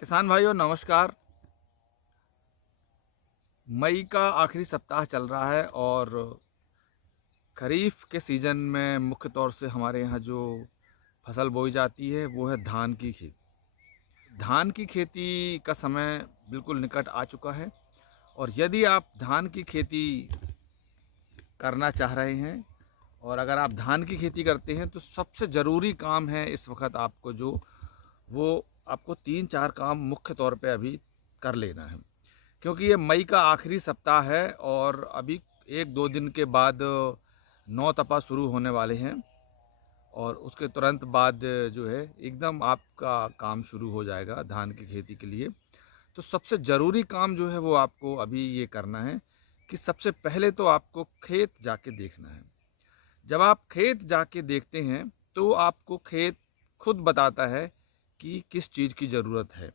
किसान भाइयों नमस्कार। मई का आखिरी सप्ताह चल रहा है और खरीफ के सीज़न में मुख्य तौर से हमारे यहाँ जो फसल बोई जाती है वो है धान की खेती। धान की खेती का समय बिल्कुल निकट आ चुका है और यदि आप धान की खेती करना चाह रहे हैं और अगर आप धान की खेती करते हैं तो सबसे ज़रूरी काम है इस वक्त आपको जो वो आपको 3-4 काम मुख्य तौर पे अभी कर लेना है। क्योंकि ये मई का आखिरी सप्ताह है और अभी 1-2 दिन के बाद नौ तपा शुरू होने वाले हैं और उसके तुरंत बाद जो है एकदम आपका काम शुरू हो जाएगा धान की खेती के लिए। तो सबसे ज़रूरी काम जो है वो आपको अभी ये करना है कि सबसे पहले तो आपको खेत जाके देखना है। जब आप खेत जाके देखते हैं तो आपको खेत खुद बताता है कि किस चीज़ की ज़रूरत है।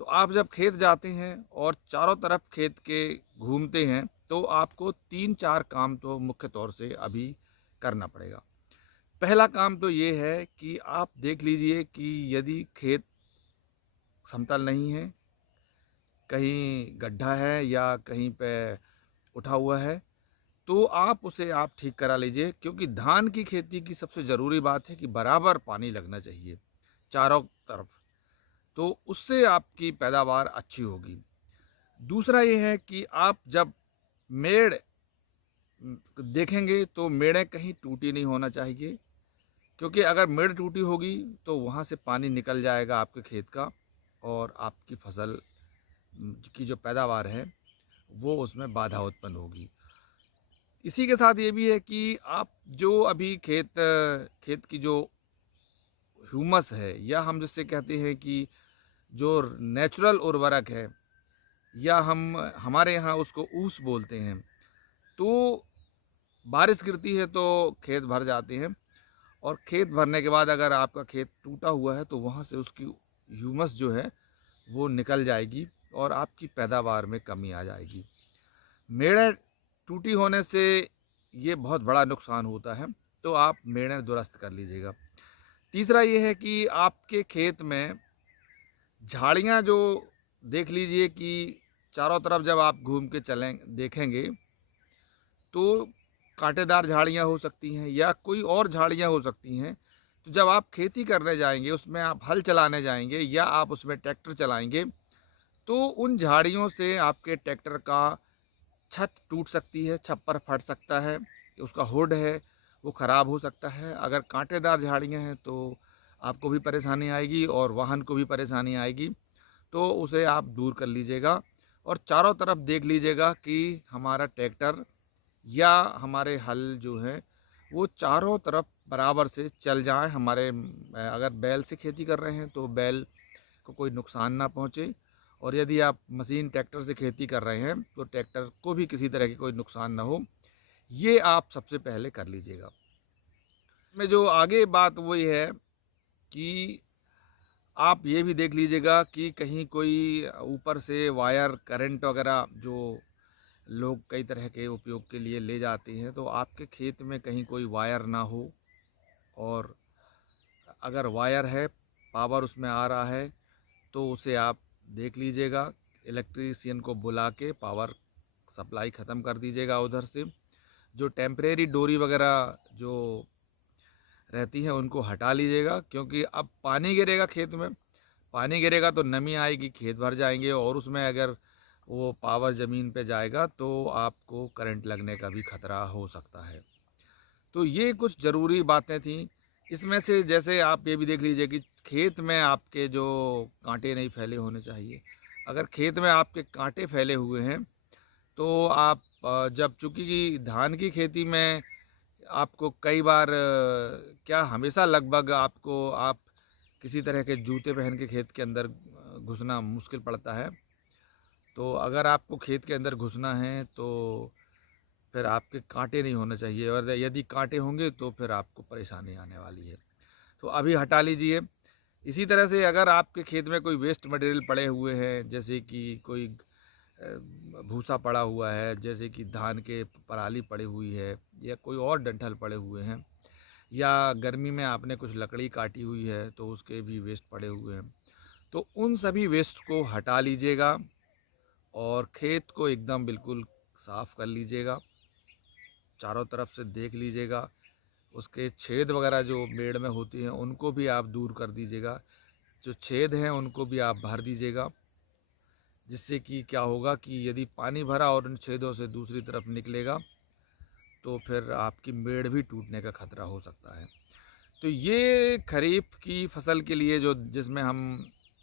तो आप जब खेत जाते हैं और चारों तरफ खेत के घूमते हैं तो आपको 3-4 काम तो मुख्य तौर से अभी करना पड़ेगा। पहला काम तो ये है कि आप देख लीजिए कि यदि खेत समतल नहीं है, कहीं गड्ढा है या कहीं पे उठा हुआ है, तो आप ठीक करा लीजिए क्योंकि धान की खेती की सबसे ज़रूरी बात है कि बराबर पानी लगना चाहिए चारों तरफ, तो उससे आपकी पैदावार अच्छी होगी। दूसरा ये है कि आप जब मेड़ देखेंगे तो मेड़ें कहीं टूटी नहीं होना चाहिए क्योंकि अगर मेड़ टूटी होगी तो वहाँ से पानी निकल जाएगा आपके खेत का और आपकी फसल की जो पैदावार है वो उसमें बाधा उत्पन्न होगी। इसी के साथ ये भी है कि आप जो अभी खेत की जो ह्यूमस है या हम जिससे कहते हैं कि जो नेचुरल उर्वरक है या हम हमारे यहाँ उसको ऊस बोलते हैं, तो बारिश गिरती है तो खेत भर जाते हैं और खेत भरने के बाद अगर आपका खेत टूटा हुआ है तो वहाँ से उसकी ह्यूमस जो है वो निकल जाएगी और आपकी पैदावार में कमी आ जाएगी। मेड़े टूटी होने से ये बहुत बड़ा नुकसान होता है, तो आप मेड़े दुरुस्त कर लीजिएगा। तीसरा ये है कि आपके खेत में झाड़ियाँ जो देख लीजिए कि चारों तरफ जब आप घूम के चलें देखेंगे तो कांटेदार झाड़ियाँ हो सकती हैं या कोई और झाड़ियाँ हो सकती हैं। तो जब आप खेती करने जाएंगे, उसमें आप हल चलाने जाएंगे या आप उसमें ट्रैक्टर चलाएंगे तो उन झाड़ियों से आपके ट्रैक्टर का छत टूट सकती है, छप्पर फट सकता है, उसका हुड है वो ख़राब हो सकता है। अगर कांटेदार झाड़ियाँ हैं तो आपको भी परेशानी आएगी और वाहन को भी परेशानी आएगी, तो उसे आप दूर कर लीजिएगा और चारों तरफ देख लीजिएगा कि हमारा ट्रैक्टर या हमारे हल जो हैं वो चारों तरफ बराबर से चल जाएं। अगर बैल से खेती कर रहे हैं तो बैल को कोई नुकसान ना पहुंचे और यदि आप मशीन ट्रैक्टर से खेती कर रहे हैं तो ट्रैक्टर को भी किसी तरह की कोई नुकसान ना हो, ये आप सबसे पहले कर लीजिएगा। में जो आगे बात वही है कि आप ये भी देख लीजिएगा कि कहीं कोई ऊपर से वायर करंट वगैरह जो लोग कई तरह के उपयोग के लिए ले जाते हैं, तो आपके खेत में कहीं कोई वायर ना हो और अगर वायर है, पावर उसमें आ रहा है, तो उसे आप देख लीजिएगा। इलेक्ट्रीशियन को बुला के पावर सप्लाई ख़त्म कर दीजिएगा उधर से। जो टेम्परेरी डोरी वगैरह जो रहती हैं उनको हटा लीजिएगा क्योंकि अब पानी गिरेगा खेत में, पानी गिरेगा तो नमी आएगी, खेत भर जाएंगे और उसमें अगर वो पावर ज़मीन पे जाएगा तो आपको करंट लगने का भी खतरा हो सकता है। तो ये कुछ ज़रूरी बातें थीं। इसमें से जैसे आप ये भी देख लीजिए कि खेत में आपके जो कांटे नहीं फैले होने चाहिए। अगर खेत में आपके कांटे फैले हुए हैं तो आप जब चूँकि धान की खेती में आपको कई बार क्या हमेशा लगभग आप किसी तरह के जूते पहन के खेत के अंदर घुसना मुश्किल पड़ता है। तो अगर आपको खेत के अंदर घुसना है तो फिर आपके कांटे नहीं होने चाहिए और यदि कांटे होंगे तो फिर आपको परेशानी आने वाली है। तो अभी हटा लीजिए। इसी तरह से अगर आपके खेत में कोई वेस्ट मटेरियल पड़े हुए हैं, जैसे कि कोई भूसा पड़ा हुआ है, जैसे कि धान के पराली पड़ी हुई है या कोई और डंठल पड़े हुए हैं या गर्मी में आपने कुछ लकड़ी काटी हुई है तो उसके भी वेस्ट पड़े हुए हैं, तो उन सभी वेस्ट को हटा लीजिएगा और खेत को एकदम बिल्कुल साफ़ कर लीजिएगा। चारों तरफ से देख लीजिएगा, उसके छेद वगैरह जो मेड़ में होती हैं उनको भी आप दूर कर दीजिएगा। जो छेद हैं उनको भी आप भर दीजिएगा, जिससे कि क्या होगा कि यदि पानी भरा और उन छेदों से दूसरी तरफ निकलेगा तो फिर आपकी मेड़ भी टूटने का खतरा हो सकता है। तो ये खरीफ की फसल के लिए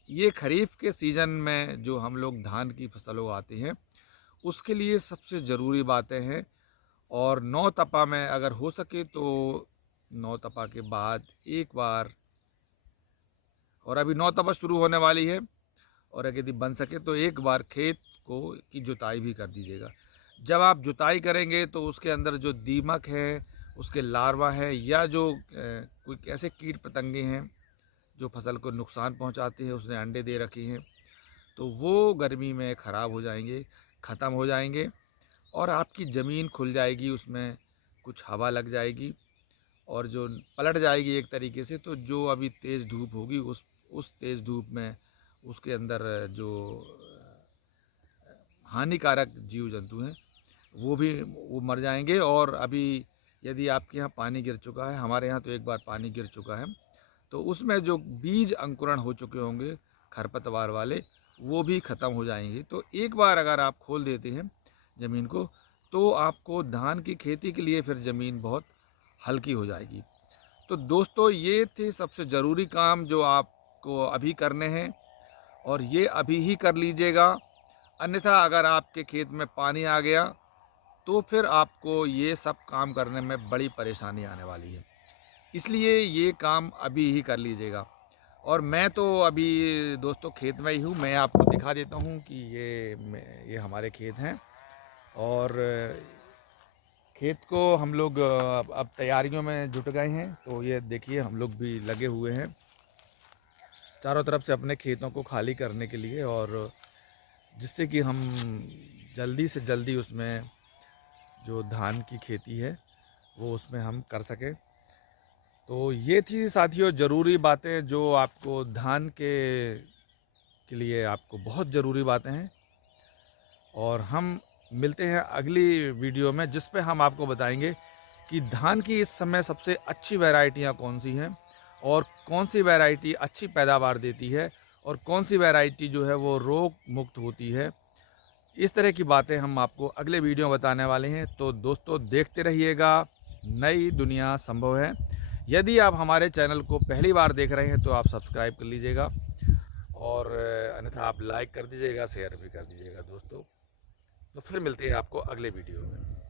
ये खरीफ के सीज़न में जो हम लोग धान की फसल उगाते हैं उसके लिए सबसे ज़रूरी बातें हैं। और 9 तपा में अगर हो सके तो 9 तपा के बाद एक बार, और अभी 9 तपा शुरू होने वाली है, और अगर यदि बन सके तो एक बार खेत की जुताई भी कर दीजिएगा। जब आप जुताई करेंगे तो उसके अंदर जो दीमक है, उसके लार्वा है, या जो कोई ऐसे कीट पतंगे हैं जो फसल को नुकसान पहुंचाते हैं, उसने अंडे दे रखे हैं, तो वो गर्मी में ख़राब हो जाएंगे, ख़त्म हो जाएंगे और आपकी ज़मीन खुल जाएगी, उसमें कुछ हवा लग जाएगी और जो पलट जाएगी एक तरीके से। तो जो अभी तेज़ धूप होगी उस तेज़ धूप में उसके अंदर जो हानिकारक जीव जंतु हैं वो मर जाएंगे। और अभी यदि आपके यहाँ पानी गिर चुका है, हमारे यहाँ तो एक बार पानी गिर चुका है, तो उसमें जो बीज अंकुरण हो चुके होंगे खरपतवार वाले, वो भी ख़त्म हो जाएंगे। तो एक बार अगर आप खोल देते हैं ज़मीन को तो आपको धान की खेती के लिए फिर ज़मीन बहुत हल्की हो जाएगी। तो दोस्तों, ये थे सबसे ज़रूरी काम जो आपको अभी करने हैं और ये अभी ही कर लीजिएगा। अन्यथा अगर आपके खेत में पानी आ गया तो फिर आपको ये सब काम करने में बड़ी परेशानी आने वाली है। इसलिए ये काम अभी ही कर लीजिएगा। और मैं तो अभी दोस्तों खेत में ही हूँ, मैं आपको दिखा देता हूँ कि ये हमारे खेत हैं और खेत को हम लोग अब तैयारियों में जुट गए हैं। तो ये देखिए हम लोग भी लगे हुए हैं चारों तरफ से अपने खेतों को खाली करने के लिए, और जिससे कि हम जल्दी से जल्दी उसमें जो धान की खेती है वो उसमें हम कर सकें। तो ये थी साथियों ज़रूरी बातें जो आपको धान के लिए आपको बहुत ज़रूरी बातें हैं। और हम मिलते हैं अगली वीडियो में, जिस पे हम आपको बताएंगे कि धान की इस समय सबसे अच्छी वैरायटियां कौन सी हैं और कौन सी वैरायटी अच्छी पैदावार देती है और कौन सी वैरायटी जो है वो रोग मुक्त होती है। इस तरह की बातें हम आपको अगले वीडियो में बताने वाले हैं। तो दोस्तों देखते रहिएगा, नई दुनिया संभव है। यदि आप हमारे चैनल को पहली बार देख रहे हैं तो आप सब्सक्राइब कर लीजिएगा और अन्यथा आप लाइक कर दीजिएगा, शेयर भी कर दीजिएगा दोस्तों। तो फिर मिलते हैं आपको अगले वीडियो में।